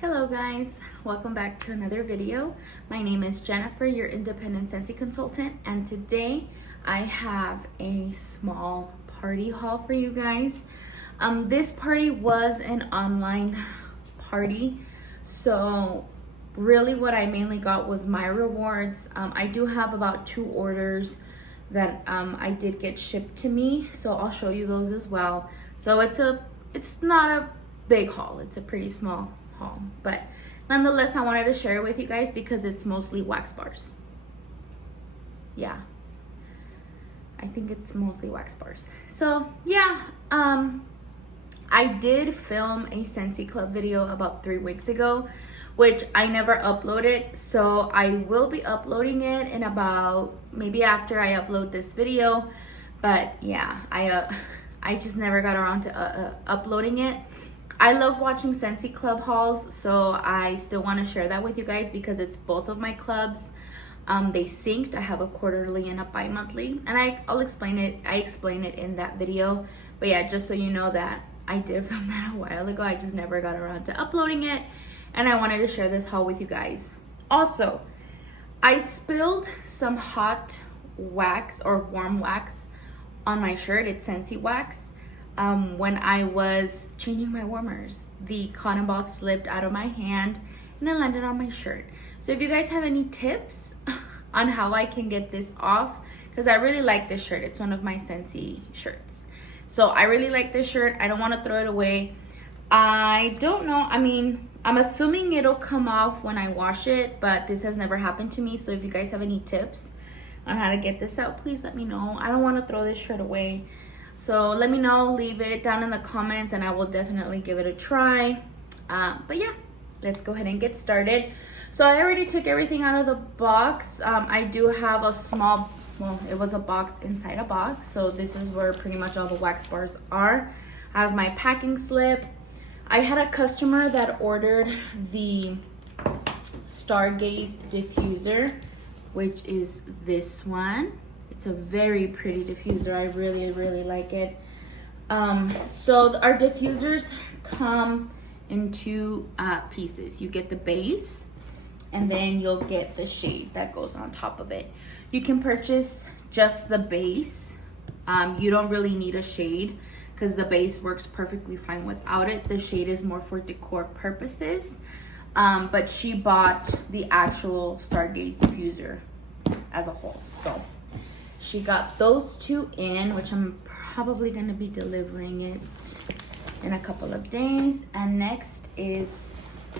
Hello guys, welcome back to another video. My name is Jennifer, your independent Scentsy consultant, and today I have a small party haul for you guys. This party was an online party, so really what I mainly got was my rewards. I do have about 2 orders that I did get shipped to me, so I'll show you those as well. So it's not a big haul, it's a pretty small haul, but nonetheless I wanted to share it with you guys because it's mostly wax bars. Yeah, I think it's mostly wax bars. So yeah, I did film a Scentsy Club video about 3 weeks ago, which I never uploaded, so I will be uploading it in about maybe after I upload this video. But yeah, I just never got around to uploading it. I love watching Scentsy Club hauls, so I still want to share that with you guys because it's both of my clubs. They synced. I have a quarterly and a bi-monthly, and I'll explain it. I explain it in that video. But yeah, just so you know that I did film that a while ago. I just never got around to uploading it, and I wanted to share this haul with you guys. Also, I spilled some hot wax or warm wax on my shirt. It's Scentsy wax. When I was changing my warmers, the cotton ball slipped out of my hand and it landed on my shirt. So if you guys have any tips on how I can get this off, because I really like this shirt. It's one of my Scentsy shirts. So I really like this shirt. I don't want to throw it away. I don't know. I mean, I'm assuming it'll come off when I wash it, but this has never happened to me. So if you guys have any tips on how to get this out, please let me know. I don't want to throw this shirt away. So let me know, leave it down in the comments, and I will definitely give it a try. But yeah, let's go ahead and get started. So I already took everything out of the box. I do have a small, well, it was a box inside a box. So this is where pretty much all the wax bars are. I have my packing slip. I had a customer that ordered the Stargaze diffuser, which is this one. It's a very pretty diffuser. I really like it. So our diffusers come in 2 pieces. You get the base, and then you'll get the shade that goes on top of it. You can purchase just the base. You don't really need a shade because the base works perfectly fine without it. The shade is more for decor purposes. But she bought the actual Stargaze diffuser as a whole. So she got those 2 in, which I'm probably going to be delivering it in a couple of days. And next is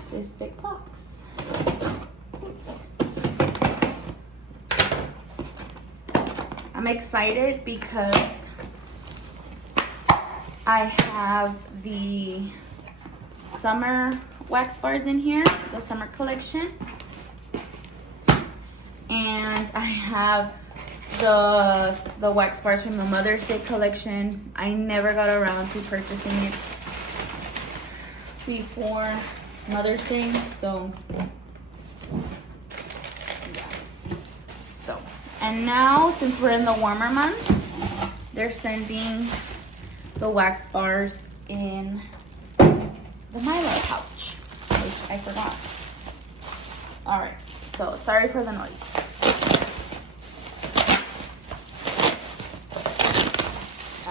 this big box. I'm excited because I have the summer wax bars in here, the summer collection. And I have the wax bars from the Mother's Day collection. I never got around to purchasing it before Mother's Day, so yeah. So, and now since we're in the warmer months, they're sending the wax bars in the Milo pouch, which I forgot. All right, so sorry for the noise.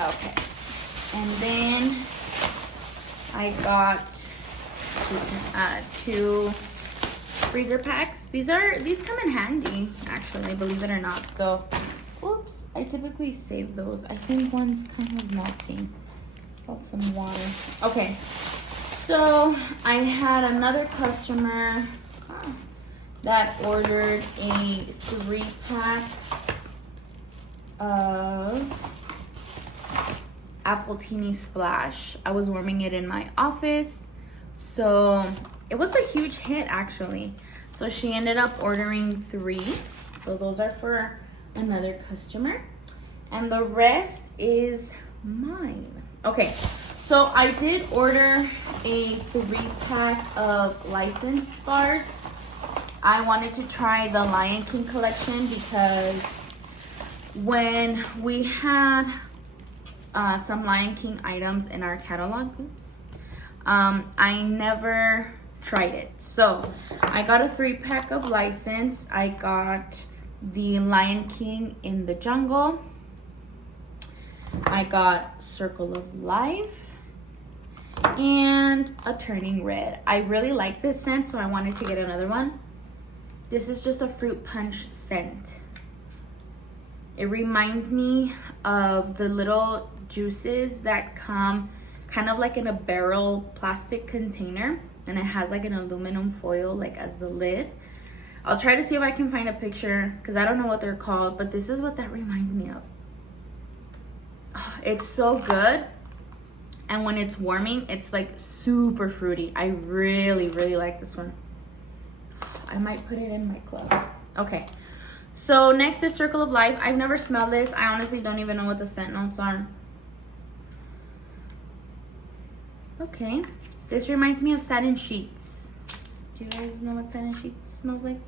Okay, and then I got 2 freezer packs. These come in handy, actually, believe it or not. So, oops, I typically save those. I think one's kind of melting. Got some water. Okay, so I had another customer that ordered a 3-pack of Appletini Splash. I was warming it in my office, so it was a huge hit actually. So she ended up ordering 3. So those are for another customer, and the rest is mine. Okay, so I did order a 3-pack of licensed bars. I wanted to try the Lion King collection because when we had some Lion King items in our catalog. I never tried it. So I got a 3-pack of License. I got the Lion King in the Jungle. I got Circle of Life and a Turning Red. I really like this scent, so I wanted to get another one. This is just a fruit punch scent. It reminds me of the little juices that come kind of like in a barrel plastic container, and it has like an aluminum foil like as the lid. I'll try to see if I can find a picture because I don't know what they're called, but this is what that reminds me of. Oh, it's so good. And when it's warming, it's like super fruity. I really, really like this one. I might put it in my club. Okay. So next is Circle of Life. I've never smelled this. I honestly don't even know what the scent notes are. Okay. This reminds me of Satin Sheets. Do you guys know what Satin Sheets smells like?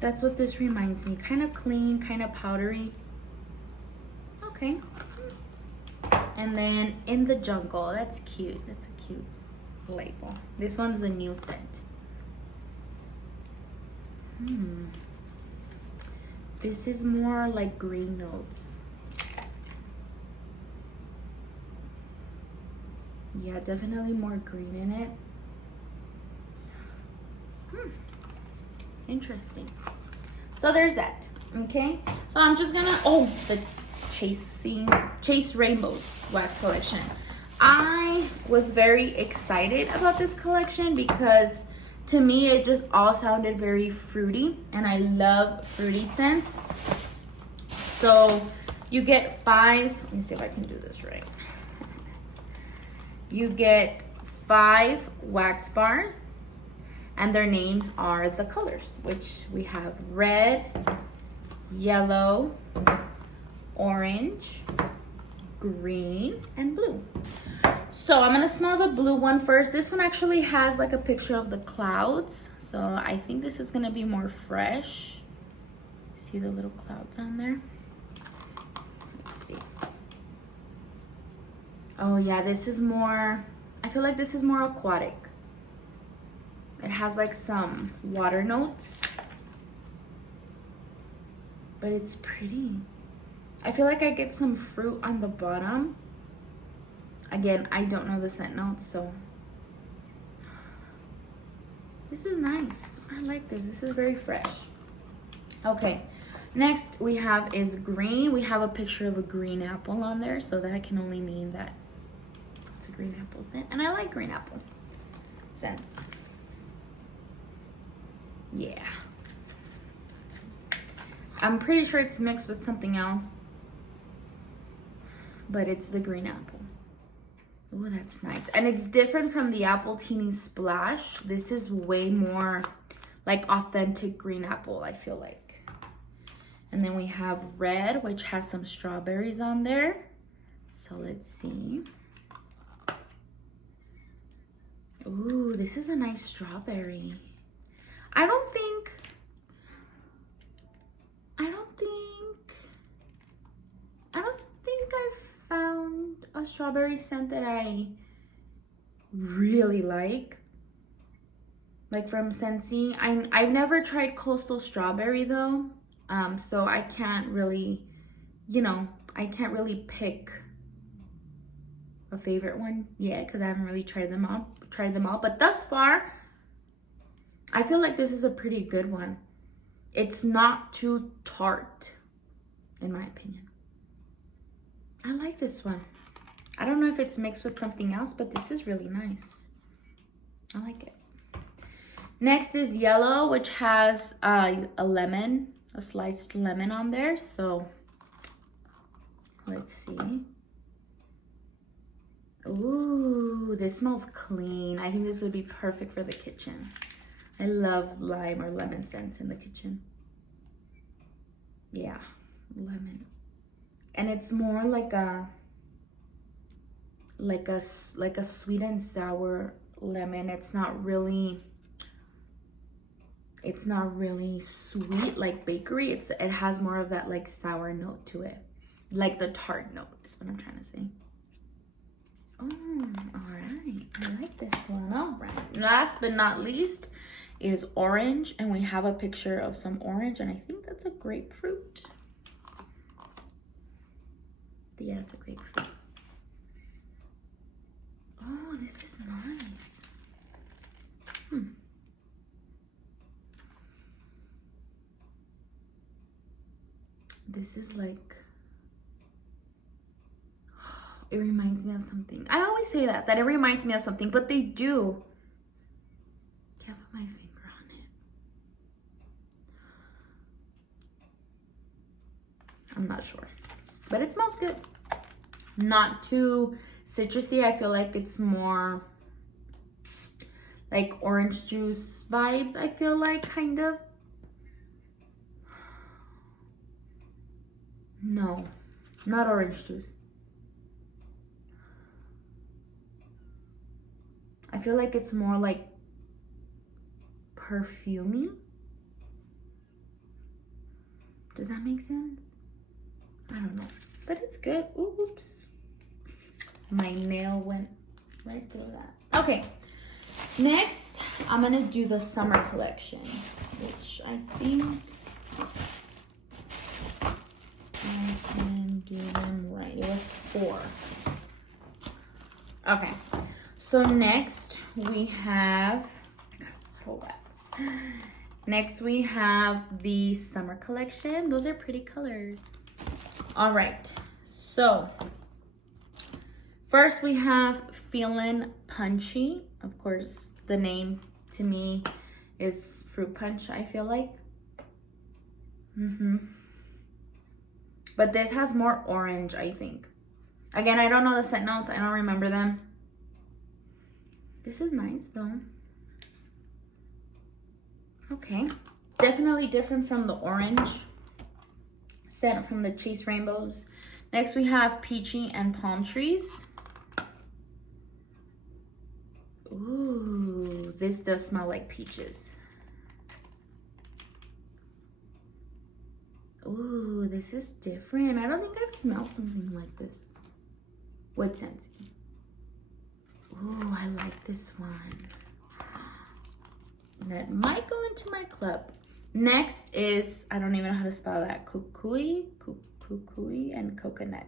That's what this reminds me. Kind of clean, kind of powdery. Okay. And then In the Jungle. That's cute. That's a cute label. This one's a new scent. This is more like green notes. Yeah, definitely more green in it. Interesting. So there's that. Okay. So I'm just gonna, the Chase Rainbows wax collection. I was very excited about this collection because to me it just all sounded very fruity, and I love fruity scents. So you get 5, let me see if I can do this right. You get 5 wax bars, and their names are the colors, which we have red, yellow, orange, green, and blue. So I'm gonna smell the blue one first. This one actually has like a picture of the clouds, so I think this is gonna be more fresh. See the little clouds on there? Let's see. Oh yeah, this is more, I feel like this is more aquatic. It has like some water notes, but it's pretty. I feel like I get some fruit on the bottom. Again, I don't know the scent notes, so. This is nice. I like this. This is very fresh. Okay, next we have is green. We have a picture of a green apple on there, so that can only mean that it's a green apple scent. And I like green apple scents. Yeah. I'm pretty sure it's mixed with something else, but it's the green apple. Oh, that's nice. And it's different from the Apple Teeny Splash. This is way more like authentic green apple, I feel like. And then we have red, which has some strawberries on there. So let's see. Ooh, this is a nice strawberry. I don't think I've found a strawberry scent that I really like from Scentsy. I've never tried Coastal Strawberry though, so I can't really, I can't really pick a favorite one yet because I haven't really tried them all. But thus far, I feel like this is a pretty good one. It's not too tart, in my opinion. I like this one. I don't know if it's mixed with something else, but this is really nice. I like it. Next is yellow, which has a lemon, a sliced lemon on there. So let's see. Ooh, this smells clean. I think this would be perfect for the kitchen. I love lime or lemon scents in the kitchen. Yeah, lemon. And it's more like a sweet and sour lemon. It's not really sweet like bakery. It has more of that like sour note to it. Like the tart note is what I'm trying to say. Oh, all right. right, I like this one. All right. Last but not least is orange, and we have a picture of some orange, and I think that's a grapefruit. Yeah, it's a grapefruit. Oh, this is nice. This is like, it reminds me of something. I always say that it reminds me of something, but they do. Can't put my finger on it. I'm not sure, but it smells good. Not too citrusy. I feel like it's more like orange juice vibes, I feel like, kind of. No, not orange juice. I feel like it's more like perfumey. Does that make sense? I don't know, but it's good. Oops. My nail went right through that. Okay, next I'm gonna do the summer collection, which I think I can do them right. It was 4. Okay, so next we have, I got a little wax. Next we have the summer collection. Those are pretty colors. All right, so first we have Feelin' Punchy. Of course, the name to me is fruit punch, I feel like. But this has more orange, I think. Again, I don't know the scent notes. I don't remember them. This is nice though. Okay, definitely different from the orange scent from the Chase Rainbows. Next we have Peachy and Palm Trees. Ooh, this does smell like peaches. Ooh, this is different. I don't think I've smelled something like this with Scentsy. Ooh, I like this one. That might go into my club. Next is, I don't even know how to spell that, kukui and coconut.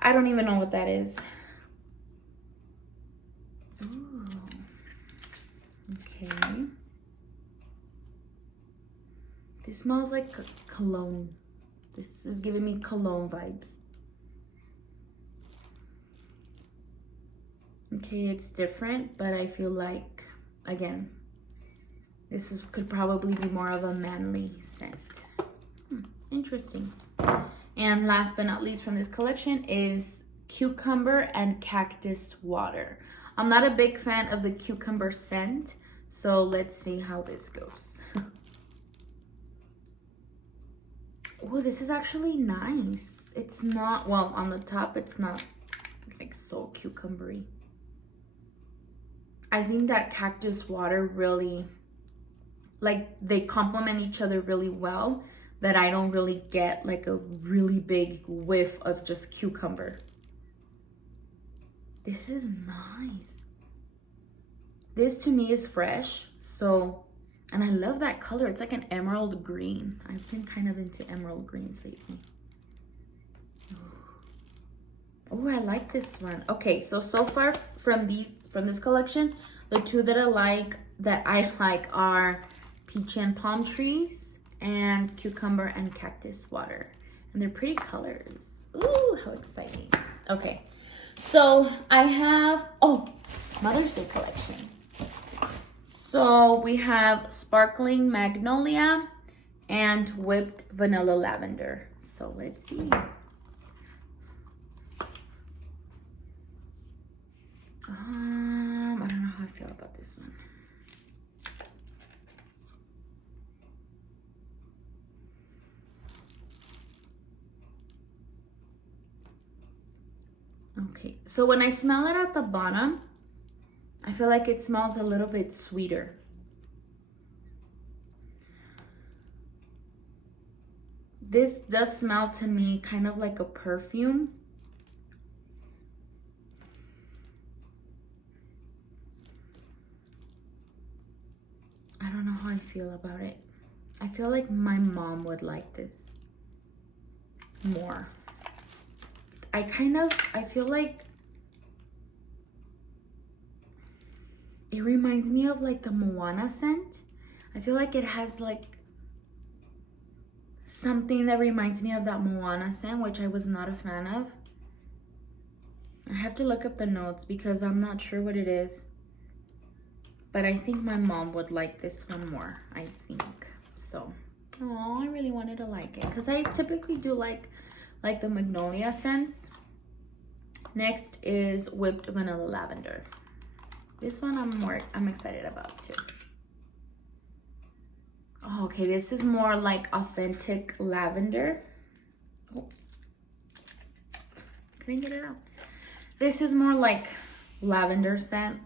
I don't even know what that is. Ooh. Okay. This smells like cologne. This is giving me cologne vibes. Okay, it's different, but I feel like, again, this could probably be more of a manly scent. Interesting. And last but not least from this collection is Cucumber and Cactus Water. I'm not a big fan of the cucumber scent, so let's see how this goes. Oh, this is actually nice. It's not, well, on the top, it's not like so cucumbery. I think that Cactus Water really, like, they complement each other really well, that I don't really get like a really big whiff of just cucumber. This is nice. This to me is fresh, so, and I love that color. It's like an emerald green. I've been kind of into emerald greens lately. Oh, I like this one. Okay, so far from this collection, the two that I like are Peach and Palm Trees and Cucumber and Cactus Water. And they're pretty colors. Ooh, how exciting. Okay, so I have, Mother's Day collection. So we have Sparkling Magnolia and Whipped Vanilla Lavender. So let's see. I don't know how I feel about this one. Okay, so when I smell it at the bottom, I feel like it smells a little bit sweeter. This does smell to me kind of like a perfume. how I feel about it. I feel like my mom would like this more. I feel like it reminds me of like the Moana scent. I feel like it has like something that reminds me of that Moana scent, which I was not a fan of. I have to look up the notes because I'm not sure what it is. But I think my mom would like this one more, I think. So, oh, I really wanted to like it because I typically do like the Magnolia scents. Next is Whipped Vanilla Lavender. This one I'm excited about too. Oh, okay, this is more like authentic lavender. Oh, couldn't get it out. This is more like lavender scent.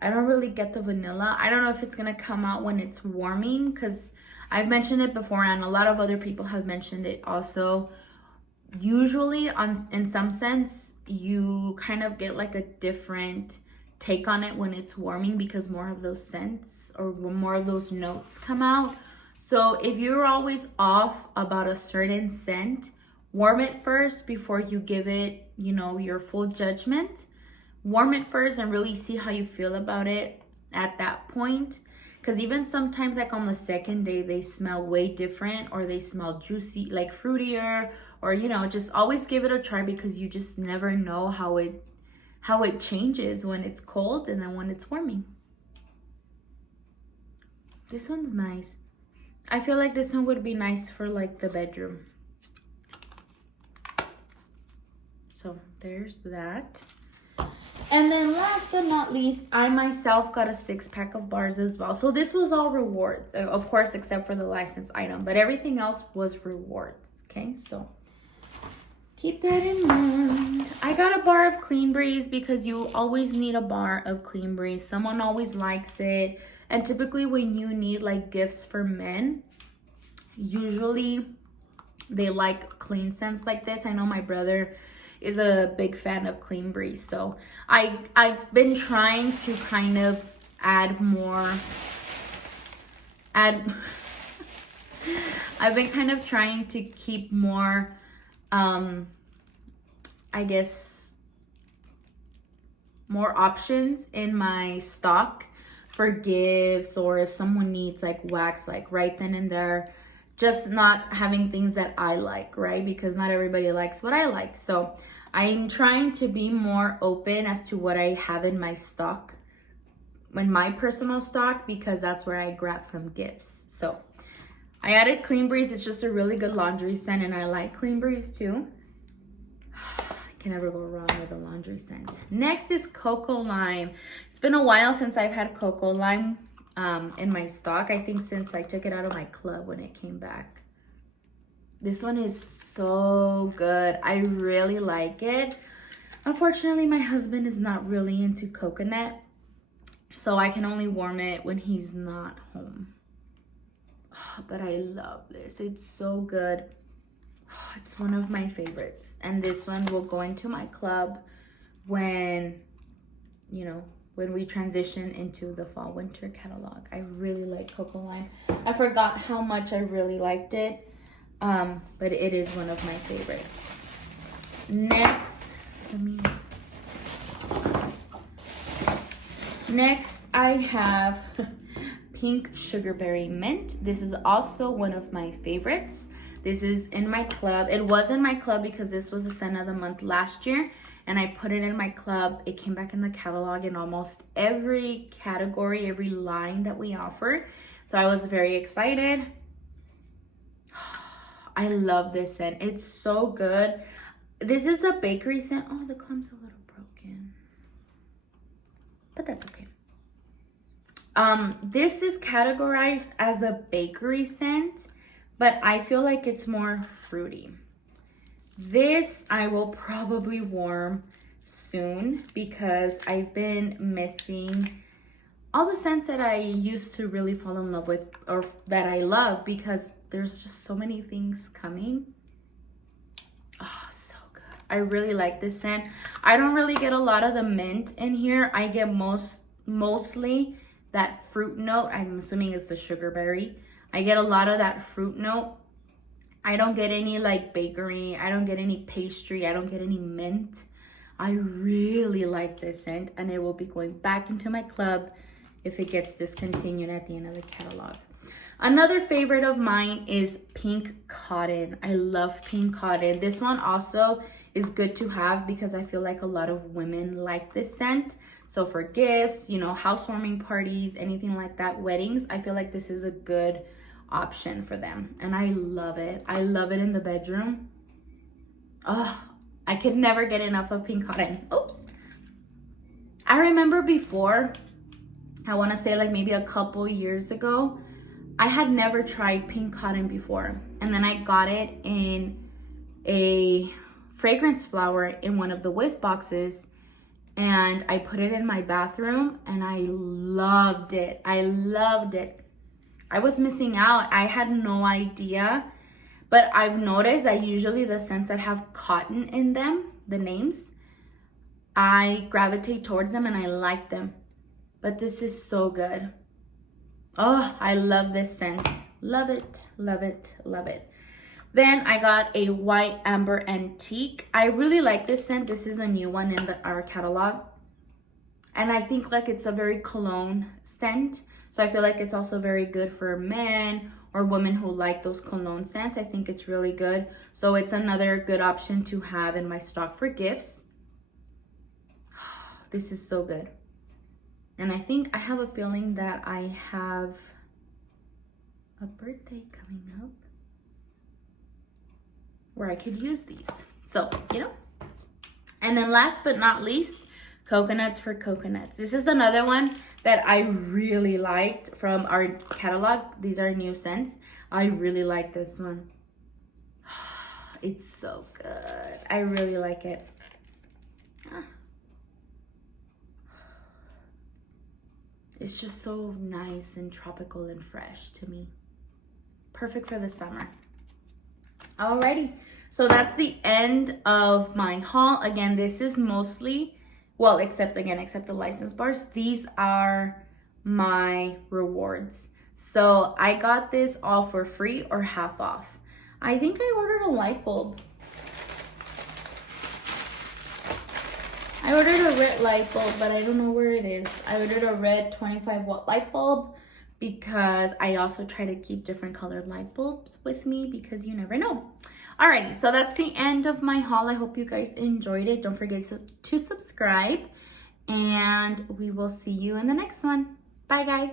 I don't really get the vanilla. I don't know if it's gonna come out when it's warming because I've mentioned it before and a lot of other people have mentioned it also. Usually in some sense, you kind of get like a different take on it when it's warming because more of those scents or more of those notes come out. So if you're always off about a certain scent, warm it first before you give it, you know, your full judgment. Warm it first and really see how you feel about it at that point. Because even sometimes like on the second day, they smell way different or they smell juicy, like fruitier, or, you know, just always give it a try because you just never know how it changes when it's cold and then when it's warming. This one's nice. I feel like this one would be nice for like the bedroom. So there's that. And then last but not least, I myself got a 6-pack of bars as well. So this was all rewards, of course, except for the licensed item, but everything else was rewards. Okay, so keep that in mind. I got a bar of Clean Breeze because you always need a bar of Clean Breeze. Someone always likes it. And typically when you need like gifts for men, usually they like clean scents like this. I know my brother is a big fan of Clean Breeze. So I've been trying to kind of add more, I've been kind of trying to keep more, I guess, more options in my stock for gifts, or if someone needs like wax, like right then and there, just not having things that I like, right? Because not everybody likes what I like. So I'm trying to be more open as to what I have in my stock, in my personal stock, because that's where I grab from gifts. So I added Clean Breeze. It's just a really good laundry scent, and I like Clean Breeze too. I can never go wrong with a laundry scent. Next is Cocoa Lime. It's been a while since I've had Cocoa Lime in my stock. I think since I took it out of my club when it came back. This one is so good. I really like it. Unfortunately, my husband is not really into coconut, so I can only warm it when he's not home. But I love this. It's so good. It's one of my favorites. And this one will go into my club when, you know, when we transition into the fall winter catalog. I really like Cocoa Lime. I forgot how much I really liked it. But it is one of my favorites. Next, I have Pink Sugarberry Mint. This is also one of my favorites. This is in my club. It was in my club because this was the scent of the month last year, and I put it in my club. It came back in the catalog in almost every category, every line that we offer. So I was very excited. I love this scent. It's so good. This is a bakery scent. Oh, the clump's a little broken, but that's okay. This is categorized as a bakery scent, but I feel like it's more fruity. This I will probably warm soon because I've been missing all the scents that I used to really fall in love with, or that I love, because there's just so many things coming. Oh, so good. I really like this scent. I don't really get a lot of the mint in here. I get mostly that fruit note. I'm assuming it's the sugar berry. I get a lot of that fruit note. I don't get any like bakery. I don't get any pastry. I don't get any mint. I really like this scent, and it will be going back into my club if it gets discontinued at the end of the catalog. Another favorite of mine is Pink Cotton. I love Pink Cotton. This one also is good to have because I feel like a lot of women like this scent. So for gifts, you know, housewarming parties, anything like that, weddings, I feel like this is a good option for them. And I love it. I love it in the bedroom. Oh, I could never get enough of Pink Cotton. Oops. I remember before, I want to say like maybe a couple years ago, I had never tried Pink Cotton before. And then I got it in a fragrance flower in one of the whiff boxes. And I put it in my bathroom and I loved it. I loved it. I was missing out. I had no idea. But I've noticed that usually the scents that have cotton in them, the names, I gravitate towards them and I like them. But this is so good. Oh, I love this scent. Love it, love it, love it. Then I got a White Amber Antique. I really like this scent. This is a new one in our catalog. And I think like it's a very cologne scent. So I feel like it's also very good for men or women who like those cologne scents. I think it's really good. So it's another good option to have in my stock for gifts. This is so good. And I think I have a feeling that I have a birthday coming up where I could use these. So, you know. And then last but not least, Coconuts for Coconuts. This is another one that I really liked from our catalog. These are new scents. I really like this one. It's so good. I really like it. It's just so nice and tropical and fresh to me. Perfect for the summer. Alrighty, so that's the end of my haul. Again, this is mostly, well, except the license bars. These are my rewards. So I got this all for free or half off. I think I ordered a light bulb. I ordered a red light bulb, but I don't know where it is. I ordered a red 25-watt light bulb because I also try to keep different colored light bulbs with me because you never know. Alrighty, so that's the end of my haul. I hope you guys enjoyed it. Don't forget to subscribe, and we will see you in the next one. Bye, guys.